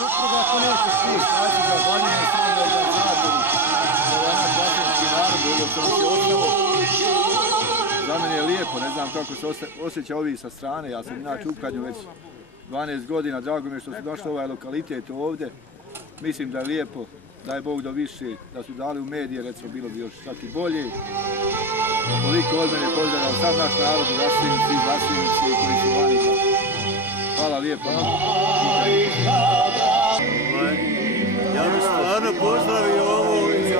supruga, to neće svi. Znači, zahvaljujem svim organizatoru, za naš vlasinski narod, ovo što nas je ostalo. Za mene je lijepo, ne znam kako se osjeća ovi sa strane, ja sam inače u Ukranju već 12 godina, drago mi je što su došli ovaj lokalitet ovdje. Mislim da je lijepo, daj Bog da više, da su dali u medije, recimo bilo bi još čak i bolje. Toliko od mene pozdravljam sam naš narod u Vlasinci koji su vani. Hvala lijepo. Ja bih stvarno pozdravio ovo i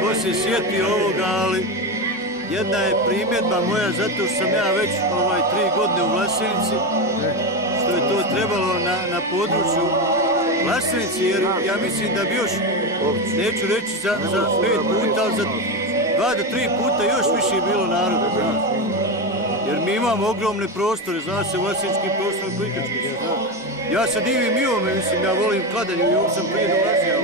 ko se sjeti ovoga, ali jedna je primjedba moja, zato što sam ja već 3 godine u Vlasinici, što je to trebalo na području Vlasinici, jer ja mislim da bi još, neću reći za 5 puta, ali za 2 do 3 puta još više bilo naroda. Jer mi imamo ogromne prostore, zna se Vlasinički prostor i Klikački. Ja se divim i ovome, mislim, ja volim kladanje i ovo sam prije dolazio.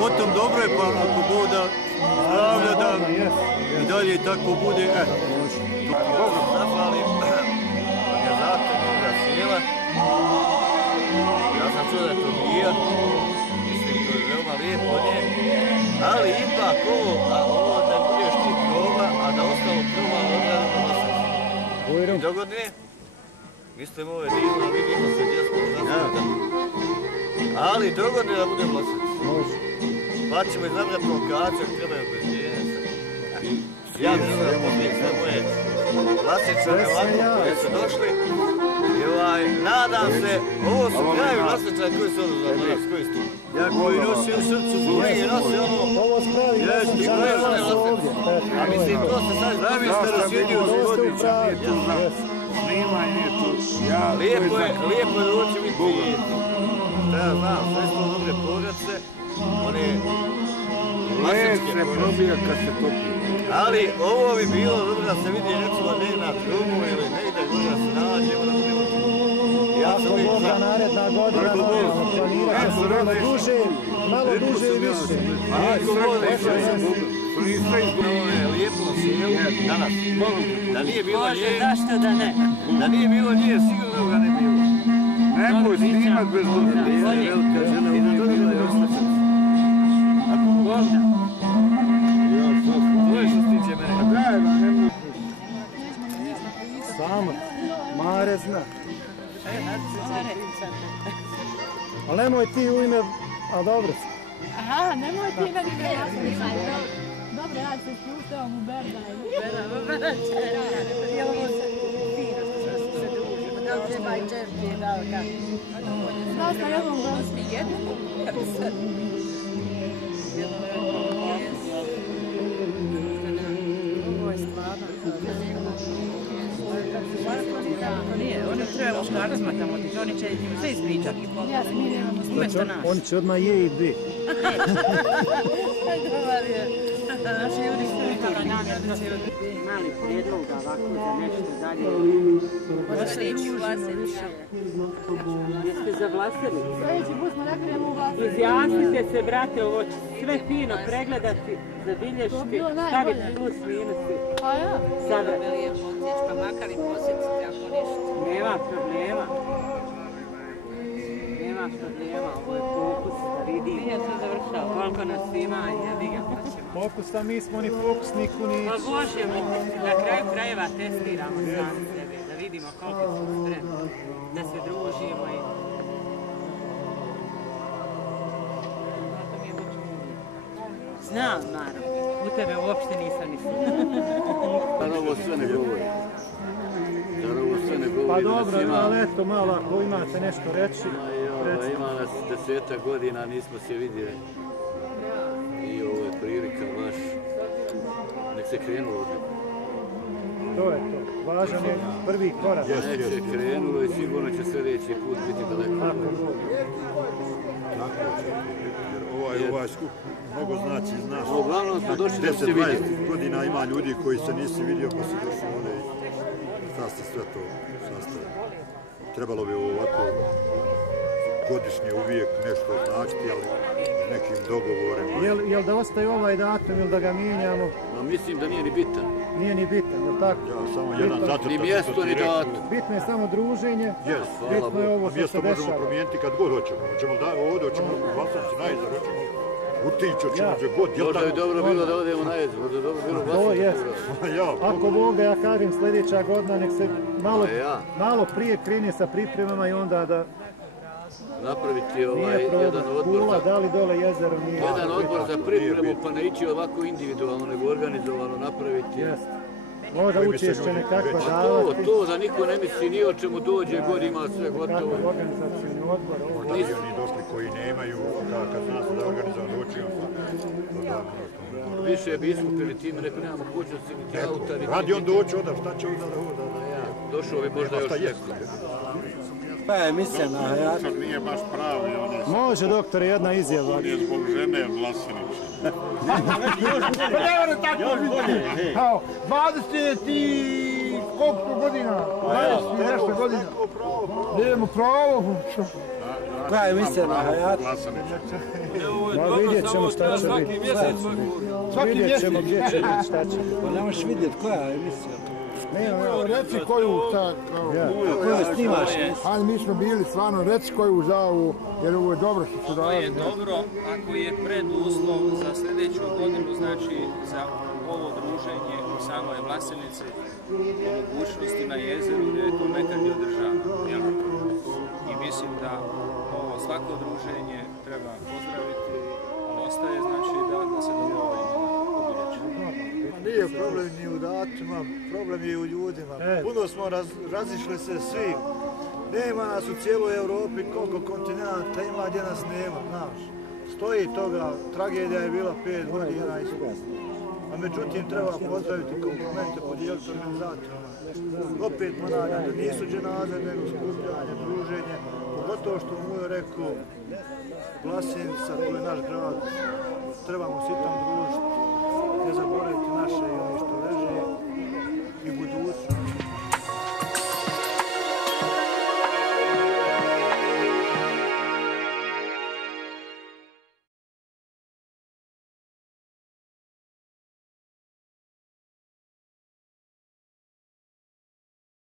Potom dobro je, pa ako Bog da zdravlja da i dalje tako bude. Zahvalim organizator ovoga sjela. Ja sam čuo da je to bio, mislim to je veoma lijepo od nje, ali ipak ovo da budeš ti proba, a da ostalo proba odradimo na sve. I dogodne, mislim ovo je divno, vidimo se gdje smo šta. Ali dogodne da budem Vlasinac. Pa ćemo izabrati lokaciju, trebaju obezbijenje. Ja bih da pozdravim sve moje Vlasničane ovako koji su došli. Nadam se, ovo su pravi Vlasničani koji su odozvali na nas, koji su tu? Ja koji nosi u srcu koji nosi ono... Ovo spravi Vlasničani ovdje. A mislim, to se sad pravi starosjedio u Zvodnića. Lijepo je da uoči biti. Šta ja znam, sve su to dobre pogace. One vlasničke pogace. Ali ovo bi bilo dobro da se vidi recimo negdje na trumu ili negdje gdje da se nađemo da budemo tu. Ja sam uvijek za... Naredna godina, planirate se malo duže i više. Ovo je lijepo sjelo danas. Da nije bilo nje... Zašto da ne? Da nije bilo nje, sigurno ga ne bilo. Nemoj snimat bez duže. I da to bilo je dosta. Ako Bog da. To je što se tiče mene. Samo, Mare zna. Ali nemoj ti u ime, a dobro. Aha, nemoj ti ime ni gledati. Dobro, ja se spuštavam u Berdaj. Je ovo se fino što se družimo. Da li treba i češće, da li kako? Znaš na jednom gledati? Jednom? Ja bi sad. Ovo je stvarno. Oni treba muškarcima tamo otići, oni će sve ispričati. Umjesto nas. Oni će odmah je i bi. Dobar je. Naši ljudi su vidjeli namjernici od... Mali prijedlog ovako za nešto dalje. Možda neći u Vlasenicu. Jeste za Vlasenicu? Sljedeći put smo rekli u Vlasenicu. Izjasnite se, brate, ovo će sve fino pregledati za bilješke, staviti plus minusi. A ja? Sada. Lijepo otići, pa makar i posjetiti ako ništa. Nema problema. Nema problema, ovo je fokus, da vidimo. Nije se završao, koliko nas ima i ja vidim pa ćemo. Fokus, a mi smo ni fokusniku nići. Pa Bože, na kraju krajeva testiramo sami sebe, da vidimo koliko smo spremni, da se družimo i... Znam, naravno, u tebe uopšte nisam ni Zar ovo sve ne govori? Zar ovo sve ne govori? Pa dobro, ali eto malo, ako imate nešto reći. Ima nas 10 godina, nismo se vidjeli. I ovo je prilika baš. Nek se krenulo od njega. To je to. Važan je prvi korak. Nek se krenulo i sigurno će sljedeći put biti daleko. Ovaj skup mnogo znači iz nas. Uglavnom smo došli da se vidjeti. 10-20 godina ima ljudi koji se nisi vidio pa se došli ovdje i sad se sve to sastavlja. Trebalo bi ovako godišnje uvijek nešto značiti, ali nekim dogovorima. Jel da ostaje ovaj datum ili da ga mijenjamo? No, mislim da nije ni bitan. Nije ni bitan. tako? Ja, samo jedan zacrtan. Ni mjesto, ni datum. Bitno je samo druženje, Jes, bitno je ovo a što se mjesto možemo dešava. promijeniti kad god hoćemo. Hoćemo da ovdje, hoćemo u Vlasanci najzor, hoćemo u Tić, hoćemo gdje god. Možda bi dobro bilo da odemo na jezd, možda bi dobro bilo To jest. Ja, Ako Boga, ja kažem sljedeća godina, nek se malo prije krene sa pripremama i onda da napraviti nije jedan problem. odbor Kula, za... da li dole jezero nije. Jedan odbor za pripremu, pa ne ići ovako individualno, nego organizovano napraviti. Jest. Možda učešće nekakva Pa davati. to da niko ne misli ni o čemu dođe, god ima sve gotovo. Kakav organizacijni odbor. oni došli koji nemaju, kad zna se da je organizovan doći, Više bi iskupili time, neko nema mogućnosti, niti auta, niti... radi on doći onda, šta će onda da hoda? Došao bi možda još neko. Pa je emisija na Hayatu. Sad nije baš pravi, on je Može, doktore, jedna izjava. zbog žene Vlasinića. Pa ne mora tako biti. Kao, 20 i koliko godina? 20 i nešto godina. Idemo pravo. Koja je emisija na Hayatu? Vlasinića. Ma vidjet ćemo šta će biti. Vidjet ćemo gdje će biti, šta će biti. Pa ne možeš vidjeti koja je emisija. Reci koju sad. Koju snimaš? Ali mi smo bili stvarno, reci koju za ovu, jer ovo je dobro što su To je dali. dobro ako je preduslov za sljedeću godinu, znači za ovo druženje u samoj Vlasenici, o mogućnosti na jezeru gdje je to nekad i održano. Jel? I mislim da ovo svako druženje treba pozdraviti, ali ostaje znači da se dogovorimo na obilježju. Nije problem ni u datima, problem je u ljudima. Puno smo razišli se svi. Nema nas u cijeloj Europi koliko kontinenta ima gdje nas nema, znaš. Stoji toga, tragedija je bila 5 godina i a međutim treba pozdraviti komplimente, podijeliti organizatorima. Opet ponavljam da nisu dženaze, nego skupljanje, druženje, pogotovo što mu je rekao Vlasenica, to je naš grad, trebamo svi tamo